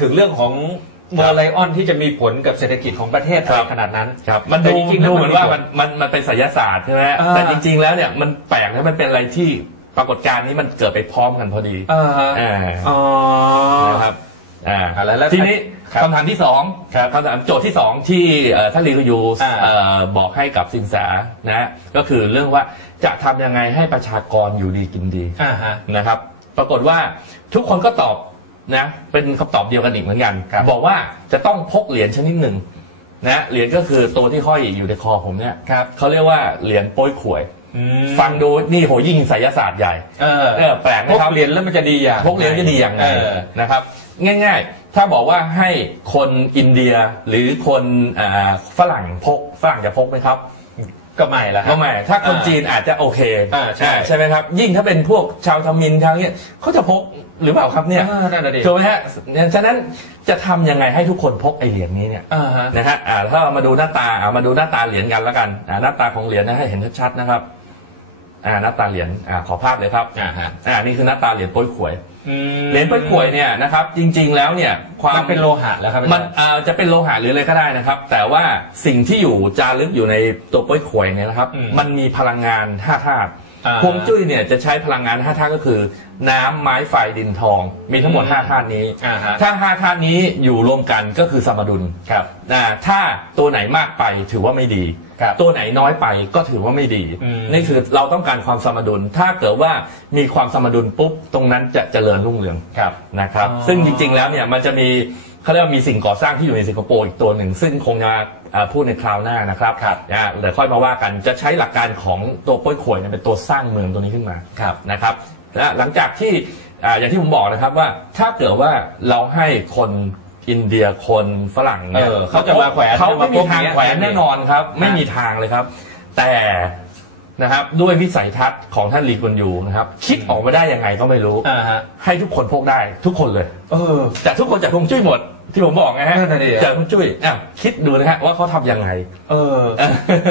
ถึงเรื่องของเมอร์ไลออนที่จะมีผลกับเศรษฐกิจของประเทศไทครัยบขนาดนั้นครับมันแต่ดูจริงๆแล้วดูเหมือนว่าผลมันมันมันเป็นไสยศาสตร์ใช่ไหมอ่าแต่จริง ๆ แล้วเนี่ยมันแปลกนะมันเป็นอะไรที่ปรากฏการณ์นี้มันเกิดไปพร้อมกันพอดีอ่าฮะอ่าอ๋อนะครับอ่าอ่าแล้วแล้วทีนี้ครับคำถามที่สองครับคำถามโจทย์ที่สองที่เอ่อท่านลีกยูอ่าเอ่อบอกให้กับสินแสนะก็คือเรื่องว่าจะทำยังไงให้ประชากรอยู่ดีกินดีอ่าฮะนะครับ ปรากฏว่าทุกคนก็ตอบ นะเป็นคำตอบเดียวกันอีกเหมือนกันครับบอกว่าจะต้องพกเหรียญชนิดหนึ่งนะเหรียญก็คือตัวที่ห้อยอยู่ในคอผมเนี่ยครับเขาเรียกว่าเหรียญโป้ยขวยอืมฟังดูนี่โหยิ่งไสยศาสตร์ใหญ่เออเออแปลกพนะกครับเหรียญแล้วมันจะดีอย่างพกเหรียญจะดีอย่างไรเออนะครับ ง่าย ๆ ถ้าบอกว่าให้คนอินเดียหรือคนอ่าฝรั่งพกฝรั่งจะพกไหมครับ ก็ไม่ละฮะ ก็ไม่ถ้าคนอ่าจีนอาจจะโอเคอ่าใช่อ่าใช่ไหมครับ ยิ่งถ้าเป็นพวกชาวทมินทางเนี้ยเขาจะพกหรือเปล่าครับเนี่ยอ่านั่นน่ะดิถูกไหมฮะฉะนั้นจะทำยังไงให้ทุกคนพกไอเหรียญนี้เนี่ย อ่าฮะ นะฮะอ่าถ้าเรามาดูหน้าตาอ่ามาดูหน้าตาเหรียญกันแล้วกันอ่าหน้าตาของเหรียญนะให้เห็นชัดๆนะครับ อ่าหน้าตาเหรียญอ่าขอภาพเลยครับอ่าฮะ อ่านี่คือหน้าตาเหรียญโป้ยขวยอืม เหรียญโป้ยขวยเนี่ยนะครับจริง ๆ แล้วเนี่ยความมันเป็นโลหะแล้วครับมันเอ่อจะเป็นโลหะหรืออะไรก็ได้นะครับ แต่ว่าสิ่งที่อยู่จารึกอยู่ในตัวโป้ยขวยเนี่ยนะครับอืมมันมีพลังงานห้าธาตุอ่า ฮวงจุ้ยเนี่ยจะใช้พลังงานห้าธาตุก็คือ น้ำไม้ไฟดินทอง มีทั้งหมดอืมห้าธาตุนี้ อ่าฮะ ถ้าห้าธาตุนี้อยู่รวมกันก็คือสมดุลครับ นะถ้าตัวไหนมากไปถือว่าไม่ดี ครับตัวไหนน้อยไปก็ถือว่าไม่ดี อืม นี่คือเราต้องการความสมดุล ถ้าเกิดว่ามีความสมดุลปุ๊บตรงนั้นจะเจริญรุ่งเรือง ครับ นะครับ อ๋อซึ่งจริงๆ แล้วเนี่ยมันจะมี เขาเรียกว่ามีสิ่งก่อสร้างที่อยู่ในสิงคโปร์อีกตัวหนึ่ง ซึ่งคงจะอ่าพูดในคราวหน้านะครับครับนะเดี๋ยวค่อยมาว่ากันจะใช้หลักการของตัวโป้ยข่วยเนี่ยเป็นตัวสร้างเมืองตัวนี้ขึ้นมาครับนะครับและหลังจากที่อ่าอย่างที่ผมบอกนะครับว่าถ้าเกิดว่าเราให้คนอินเดียคนฝรั่งเนี่ยเออเขาจะมาแขวนเขาไม่มีทางมาพบอย่างเงี้ยแขวนแน่นอนครับ ไม่มีทางเลยครับ แต่นะครับด้วยวิสัยทัศน์ของท่านลีกวนยูนะครับคิดออกมาได้ยังไงก็ไม่รู้อ่าฮะให้ทุกคนพกได้ทุกคนเลย เออแต่ทุกคนจากฮวงจุ้ยหมด ที่ผมบอกไงฮะนั่นน่ะดิ จากฮวงจุ้ยอะคิดดูนะฮะว่าเขาทำยังไง เออ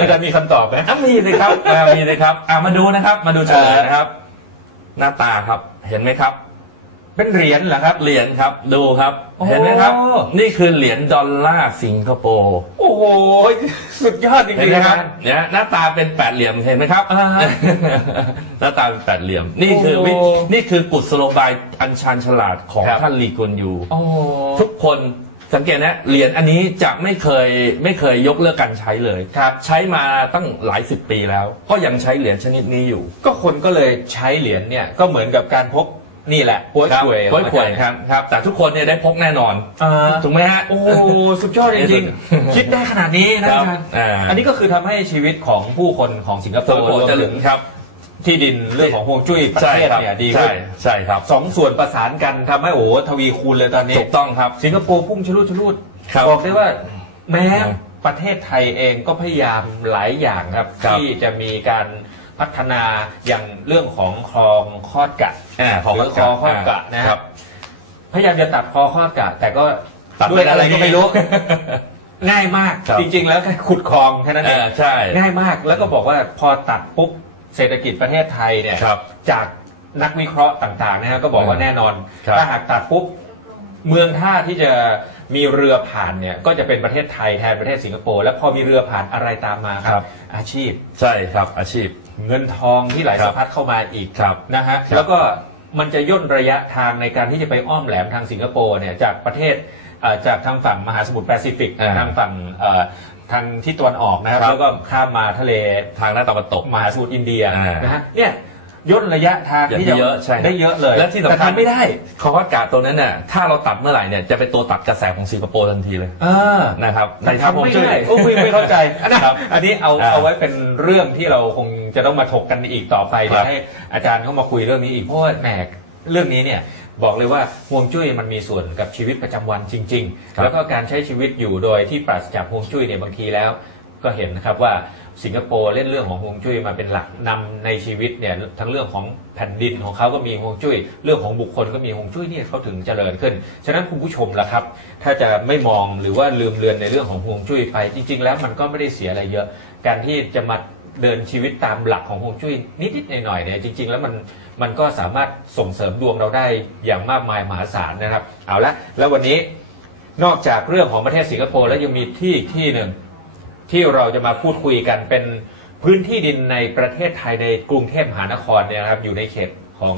อาจารย์มีคำตอบไหม อะมีเลยครับอะมีเลยครับอะมาดูนะครับ มาดูเฉลยนะครับ หน้าตาครับ เห็นไหมครับ เป็นเหรียญเหรอครับ เหรียญครับ ดูครับโอ้เห็นไหมครับนี่คือเหรียญดอลลาร์สิงคโปร์โอ้โห สุดยอดจเห็นริงไหมๆคครัรับบ เนี่ยหน้าตาเป็นแปดเหลี่ยมเห็นไหมครับ อ่าฮะ หน้าตาเป็นแปดเหลี่ยม นี่คือวิโอ้นี่คือกุศโลบายอันชาญฉลาดของครับ ท่านลีกวนยู โอ้ทุกคนสังเกตนะเหรียญอันนี้จะไม่เคยไม่เคยยกเลิกการใช้เลย ครับ ใช้มาตั้งหลายสิบปีแล้ว ก็ยังใช้เหรียญชนิดนี้อยู่ ก็คนก็เลยใช้เหรียญเนี่ยก็เหมือนกับการพก นี่แหละป้วยครับขวยป่วยขวยครับครับ แต่ทุกคนเนี่ยได้พกแน่นอนอ่าถูกไหมฮะ โอ้สุดยอดจริงๆคิดได้ขนาดนี้นะครัอาบจารย์อ่าอันนี้ก็คือทำให้ชีวิตของผู้คนของสิงคโปสิงคร์โปรวร์มจะถึงครับ ที่ดินเรื่องของฮวงจุ้ยประใช่เทศครับเนี่ยดีใช่ขึ้นใช่ครับสองส่วนประสานกันทำให้โอ้โหทวีคูณเลยตอนนี้ถูกต้องครับ สิงคโปร์พุ่งชะลุดชะลุดครับบอกได้ว่าแม้ครับประเทศไทยเองก็พยายามหลายอย่างครับครับที่จะมีการ พัฒนาอย่างเรื่องของคลองคอดกะอ่าของหรือคอคอดกะนะคครัรับ บ พยายามจะตัดคอคอดกะ แต่ก็ตัดด้วยอะไรก็ไม่รู้ด้ง่ายมาก ครับ จริงๆ แล้วแค่ขุดคลองแค่นั้นเอเองอใช่ง่ายมากแล้วก็บอกว่าพอตัดปุ๊บเศรษฐกิจประเทศไทยเนี่ย ครับ จากนักวิเคราะห์ต่างๆนะฮะก็บอกว่าเออแน่นอน ครับ ถ้าหากตัดปุ๊บเมืองท่าที่จะมีเรือผ่านเนี่ย ก็จะเป็นประเทศไทยแทนประเทศสิงคโปร์แล้วพอมีเรือผ่านอะไรตามมาครับอาชีพ ใช่ครับอาชีพ เงินทองที่ไหลครัสะบพัดเข้ามาอีกครับนะฮะครับแล้วก็มันจะย่นระยะทางในการที่จะไปอ้อมแหลมทางสิงคโปร์เนี่ยจากประเทศเอ่อจากทางฝั่งมหาสมุทรแปซิฟิกอ่าทางฝั่งเอ่อทางที่ตะวันออกนะครับครับแล้วก็ข้ามมาทะเลทางด้านตะวันตกมหาสมุทรอินเดียอ่านนะฮะเนี่ย ย่นระยะทางอย่างที่ที่จะเยอะใช่ได้เยอะเลยและที่สำคัญแต่ทำไม่ได้เขาว่ากาตัวนั้นน่ะถ้าเราตัดเมื่อไหร่เนี่ยจะเป็นตัวตัดกระแสของสิงคโปร์ทันทีเลยเออนะครับแต่ทางทำไม่ช่วยได้โอ้ยไม่เข้าใจอันนั้นครับอันนี้เอาอ่าเอาไว้เป็นเรื่องที่เราคงจะต้องมาถกกันอีกต่อไปครัเดี๋ยบวให้อาจารย์เข้ามาคุยเรื่องนี้อีกเพราะว่าแหมเรื่องนี้เนี่ยบอกเลยว่าห่วงจุ้ยมันมีส่วนกับชีวิตประจำวันจริงครับๆแล้วก็การใช้ชีวิตอยู่โดยที่ปราศจากห่วงจุ้ยเนี่ยบางทีแล้ว ก็เห็นนะครับว่าสิงคโปร์เล่นเรื่องของฮวงจุ้ยมาเป็นหลักนำในชีวิตเนี่ยทั้งเรื่องของแผ่นดินของเขาก็มีฮวงจุ้ย เรื่องของบุคคลก็มีฮวงจุ้ยเนี่ยเขาถึงเจริญขึ้น ฉะนั้นคุณผู้ชมล่ะครับ ถ้าจะไม่มองหรือว่าลืมเลือนในเรื่องของฮวงจุ้ยไป จริง ๆ แล้วมันก็ไม่ได้เสียอะไรเยอะ การที่จะมาเดินชีวิตตามหลักของฮวงจุ้ยนิดๆหน่อยๆเนี่ยจริง ๆ แล้วมันมันก็สามารถส่งเสริมดวงเราได้อย่างมากมายมหาศาลนะครับ เอาละแล้ววันนี้นอกจากเรื่องของประเทศสิงคโปร์แล้วยังมีที่อีกที่หนึ่ง ที่เราจะมาพูดคุยกันเป็นพื้นที่ดินในประเทศไทยในกรุงเทพมหานครเนี่ยนะครับอยู่ในเขตของ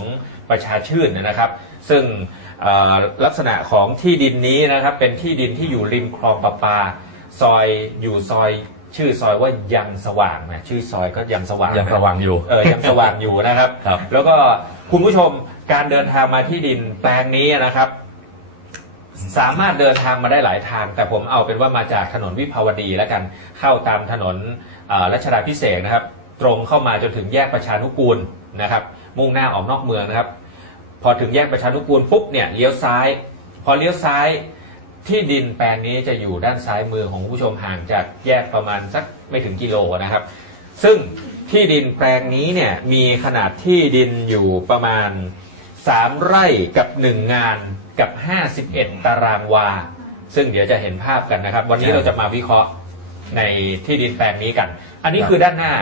ประชาชื่นนะครับ ซึ่งเอ่อลักษณะของที่ดินนี้นะครับเป็นที่ดินที่อยู่ริมคลองประปา ซอยอยู่ซอยชื่อซอยว่ายังสว่างนะชื่อซอยก็ยังสว่างยังนะสว่างอยู่เออยังสว่างอยู่นะครับครับ แล้วก็คุณผู้ชมการเดินทางมาที่ดินแปลงนี้นะครับ สามารถเดินทางมาได้หลายทาง แต่ผมเอาเป็นว่ามาจากถนนวิภาวดีแล้วกันเข้าตามถนนรัชดาพิเศษนะครับ ตรงเข้ามาจนถึงแยกประชานุกูลนะครับ มุ่งหน้าออกนอกเมืองนะครับ พอถึงแยกประชานุกูลปุ๊บเนี่ยเลี้ยวซ้าย พอเลี้ยวซ้ายที่ดินแปลงนี้จะอยู่ด้านซ้ายมือของผู้ชมห่างจากแยกประมาณสักไม่ถึงกิโลนะครับ ซึ่งที่ดินแปลงนี้เนี่ยมีขนาดที่ดินอยู่ประมาณ 3ไร่กับ1งานกับ51ตารางวา ซึ่งเดี๋ยวจะเห็นภาพกันนะครับ วันนี้ใช่เราจะมาวิเคราะห์ในที่ดินแปลงนี้กัน อันนี้คือด้านหน้า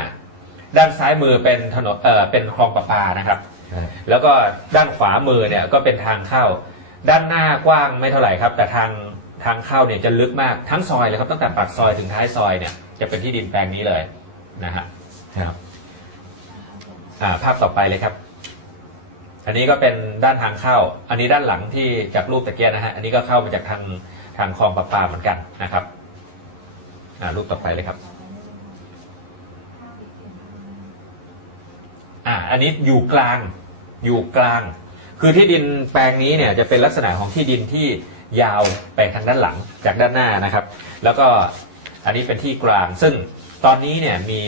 ด้านซ้ายมือเป็นถนนเอ่อเป็นคลองประปานะครับ แล้วก็ด้านขวามือเนี่ยก็เป็นทางเข้า ด้านหน้ากว้างไม่เท่าไหร่ครับ แต่ทางทางเข้าเนี่ยจะลึกมากทั้งซอยเลยครับตั้งแต่ปากซอยถึงท้ายซอยเนี่ยจะเป็นที่ดินแปลงนี้เลยนะฮะครับอ่าภาพต่อไปเลยครับ อันนี้ก็เป็นด้านทางเข้า อันนี้ด้านหลังที่จากรูปตะเกียบนะฮะ อันนี้ก็เข้ามาจากทางทางคลองประปาเหมือนกันนะครับรูปต่อไปเลยครับ อ่า อันนี้อยู่กลาง อยู่กลาง คือที่ดินแปลงนี้เนี่ยจะเป็นลักษณะของที่ดินที่ยาวไปทางด้านหลังจากด้านหน้านะครับ แล้วก็อันนี้เป็นที่กลาง ซึ่งตอนนี้เนี่ยมี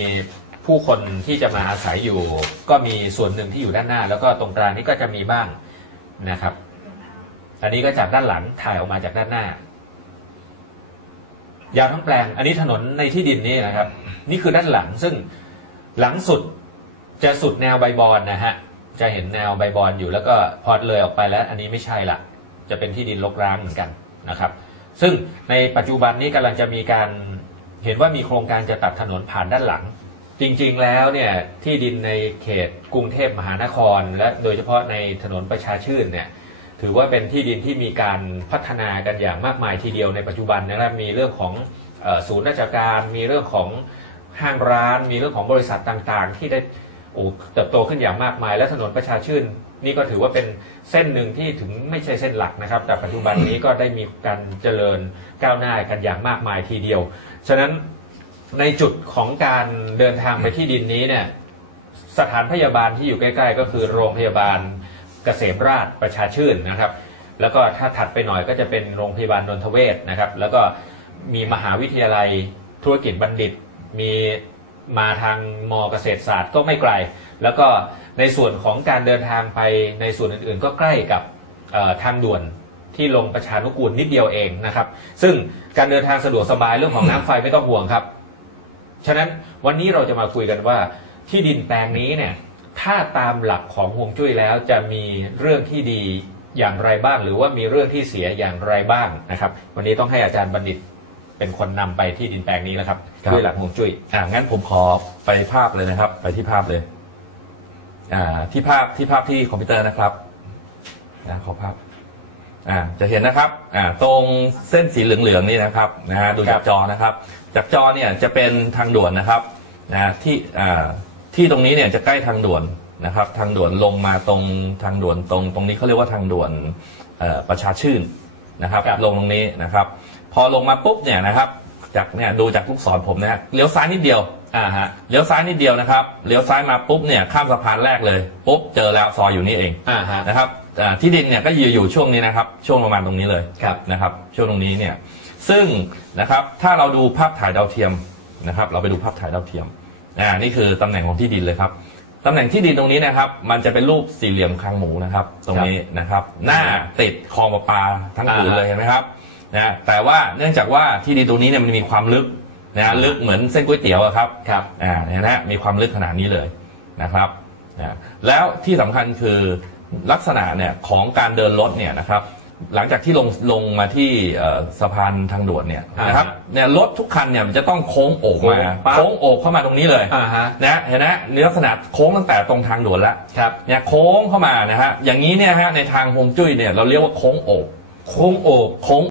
ผู้คนที่จะมาอาศัยอยู่ ก็มีส่วนหนึ่งที่อยู่ด้านหน้า แล้วก็ตรงกลางนี้ก็จะมีบ้างนะครับ อันนี้ก็จากด้านหลังถ่ายออกมาจากด้านหน้ายาวทั้งแปลง อันนี้ถนนในที่ดินนี่นะครับ นี่คือด้านหลังซึ่งหลังสุดจะสุดแนวใบบอนนะฮะจะเห็นแนวใบบอนอยู่แล้วก็พอเลยออกไปแล้ว อันนี้ไม่ใช่ละจะเป็นที่ดินรกร้างเหมือนกันนะครับ ซึ่งในปัจจุบันนี้กำลังจะมีการเห็นว่ามีโครงการจะตัดถนนผ่านด้านหลัง จริงๆแล้วเนี่ยที่ดินในเขตกรุงเทพมหานคร และโดยเฉพาะในถนนประชาชื่นเนี่ยถือว่าเป็นที่ดินที่มีการพัฒนากันอย่างมากมายทีเดียวในปัจจุบันนะครับมีเรื่องของศูนย์ราชการ มีเรื่องของห้างร้าน มีเรื่องของบริษัทต่างๆ ที่ได้โอ้เติบโตขึ้นอย่างมากมาย และถนนประชาชื่น นี่ก็ถือว่าเป็นเส้นหนึ่งที่ถึงไม่ใช่เส้นหลักนะครับ แต่ปัจจุบันนี้ก็ได้มีการเจริญก้าวหน้ากันอย่างมากมายทีเดียว ฉะนั้น ในจุดของการเดินทางไปที่ดินนี้เนี่ยสถานพยาบาลที่อยู่ใกล้ๆ ก็คือโรงพยาบาลเกษมราชประชาชื่นนะครับ แล้วก็ถ้าถัดไปหน่อยก็จะเป็นโรงพยาบาลนนทเวศนะครับ แล้วก็มีมหาวิทยาลัยธุรกิจบัณฑิต มีมาทางมเกษตรศาสตร์ก็ไม่ไกล แล้วก็ในส่วนของการเดินทางไปในส่วนอื่นๆ ก็ใกล้กับเอ่อทางด่วนที่ลงประชานุกูลนิดเดียวเองนะครับ ซึ่งการเดินทางสะดวกสบายเรื่องของน้ำไฟไม่ต้องห่วงครับ ฉะนั้นวันนี้เราจะมาคุยกันว่าที่ดินแปลงนี้เนี่ยถ้าตามหลักของฮวงจุ้ยแล้วจะมีเรื่องที่ดีอย่างไรบ้าง หรือว่ามีเรื่องที่เสียอย่างไรบ้างนะครับ วันนี้ต้องให้อาจารย์บัณฑิตเป็นคนนำไปที่ดินแปลงนี้แล้วครับครับ ด้วยหลักฮวงจุ้ยอ่างั้นผมขอไปภาพเลยนะครับ ไปที่ภาพเลยอ่าที่ภาพที่ภาพที่คอมพิวเตอร์นะครับนะขอภาพ อ่าจะเห็นนะครับอ่าตรงเส้นสีเหลืองๆนี่นะครับนะฮะดูครัจากบจอนะครับ จากจอเนี่ยจะเป็นทางด่วนนะครับนะที่อ่าที่ตรงนี้เนี่ยจะใกล้ทางด่วนนะครับ ทางด่วนลงมาตรงทางด่วนตรง ตรงนี้เขาเรียกว่าทางด่วนเอ่อประชาชื่นนะครับ ครับ ลงตรงนี้นะครับ พอลงมาปุ๊บเนี่ยนะครับจากเนี่ยดูจากลูกศรผมนะฮะเลี้ยวซ้ายนิดเดียว อ่าฮะ เลี้ยวซ้ายนิดเดียวนะครับ เลี้ยวซ้ายมาปุ๊บเนี่ยข้ามสะพานแรกเลยปุ๊บเจอแล้วซอยอยู่นี่เองอ่าฮะนะครับ อ่าที่ดินเนี่ยก็อยู่อยู่ช่วงนี้นะครับ ช่วงประมาณตรงนี้เลยครับ นะครับ ช่วงตรงนี้เนี่ย ซึ่งนะครับถ้าเราดูภาพถ่ายดาวเทียมนะครับ เราไปดูภาพถ่ายดาวเทียมอ่านี่คือตำแหน่งของที่ดินเลยครับตำแหน่งที่ดินตรงนี้นะครับ มันจะเป็นรูปสี่เหลี่ยมคางหมูนะครับ ตรงนี้นะครับ หน้าติดคลองประปาทั้งผืนอ่าเลยเห็นไหมครับนะแต่ว่าเนื่องจากว่าที่ดินตรงนี้เนี่ยมันมีความลึกนะลึกเหมือนเส้นก๋วยเตี๋ยวอะครับครับอ่าเนี่ยนะฮะมีความลึกขนาดนี้เลยนะครับนะแล้วที่สำคัญคือ ลักษณะเนี่ยของการเดินรถเนี่ยนะครับหลังจากที่ลงลงมาที่เอ่อสะพานทางด่วนเนี่ยอ่านนะครับเนี่ยรถทุกคันเนี่ยมันจะต้องโค้งโอบโค้งมาปั๊บโค้งโอบเข้ามาตรงนี้เลยอ่าฮะนะเห็นไหมเนื้อขนาดโค้งตั้งแต่ตรงทางด่วนแล้วครับเนี่ยโค้งเข้ามานะฮะอย่างนี้เนี่ยฮะในทางฮวงจุ้ยเนี่ยเราเรียกว่าโค้งโอบโค้งโอบโค้ง